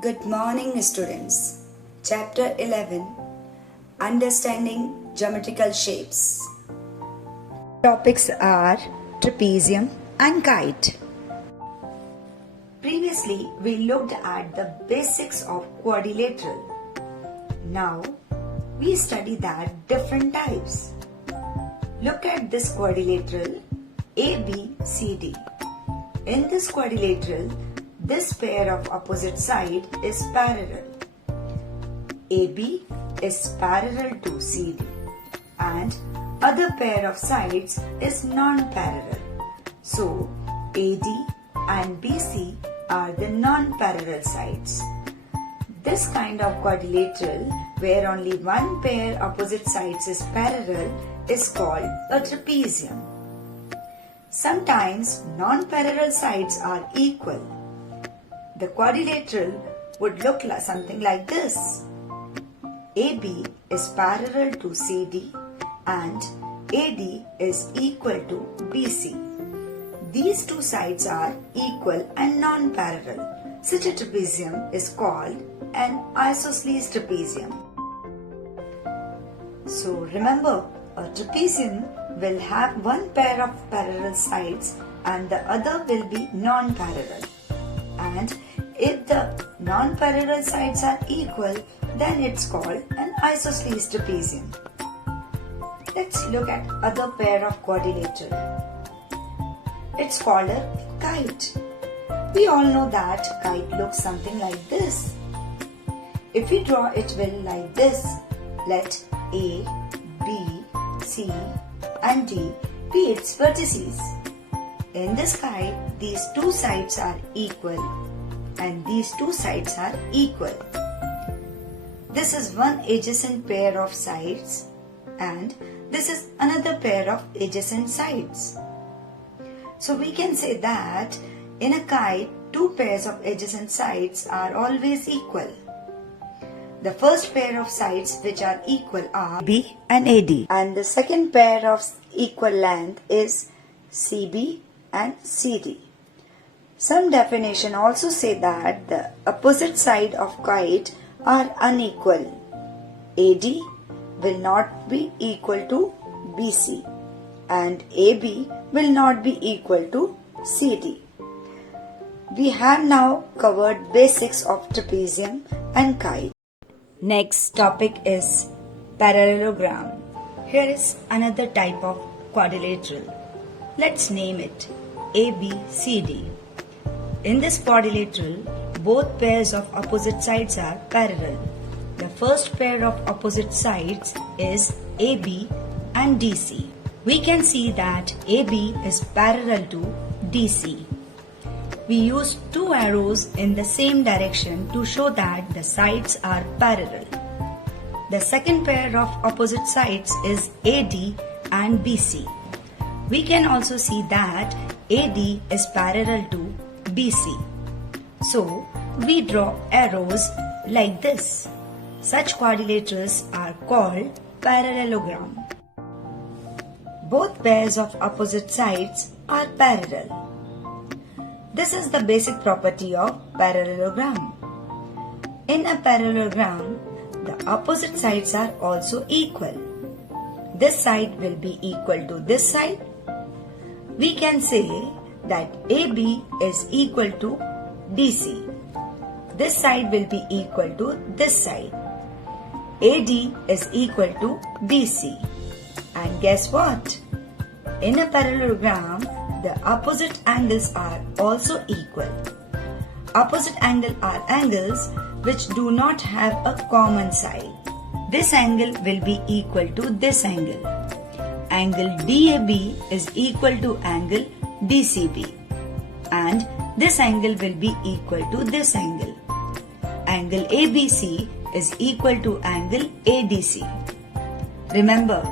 Good morning, students. Chapter 11, Understanding Geometrical Shapes. Topics are trapezium and kite. Previously, we looked at the basics of quadrilateral. Now, we study that different types. Look at this quadrilateral ABCD. In this quadrilateral, this pair of opposite side is parallel. AB is parallel to CD and other pair of sides is non-parallel. So, AD and BC are the non-parallel sides. This kind of quadrilateral where only one pair opposite sides is parallel is called a trapezium. Sometimes non-parallel sides are equal. The quadrilateral would look like something like this. AB is parallel to CD and AD is equal to BC. These two sides are equal and non-parallel. Such a trapezium is called an isosceles trapezium. So remember, a trapezium will have one pair of parallel sides and the other will be non-parallel. And if the non-parallel sides are equal, then it's called an isosceles trapezium. Let's look at other pair of quadrilateral. It's called a kite. We all know that kite looks something like this. If we draw it well like this, let A, B, C and D be its vertices. In this kite, these two sides are equal and these two sides are equal. This is one adjacent pair of sides and this is another pair of adjacent sides. So we can say that in a kite, two pairs of adjacent sides are always equal. The first pair of sides which are equal are B and AD, and the second pair of equal length is CB and CD. Some definition also say that the opposite side of kite are unequal. AD will not be equal to BC and AB will not be equal to CD. We have now covered basics of trapezium and kite. Next topic is parallelogram. Here is another type of quadrilateral. Let's name it ABCD. In this quadrilateral, both pairs of opposite sides are parallel. The first pair of opposite sides is AB and DC. We can see that AB is parallel to DC. We use two arrows in the same direction to show that the sides are parallel. The second pair of opposite sides is AD and BC. We can also see that AD is parallel to BC. So, we draw arrows like this. Such quadrilaterals are called parallelogram. Both pairs of opposite sides are parallel. This is the basic property of parallelogram. In a parallelogram, the opposite sides are also equal. This side will be equal to this side. We can say that AB is equal to DC. This side will be equal to this side. AD is equal to BC. And guess what? In a parallelogram, the opposite angles are also equal. Opposite angles are angles which do not have a common side. This angle will be equal to this angle. Angle DAB is equal to angle DCB. And this angle will be equal to this angle. Angle ABC is equal to angle ADC. Remember,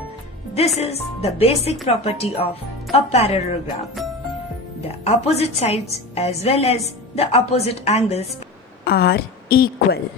this is the basic property of a parallelogram. The opposite sides as well as the opposite angles are equal.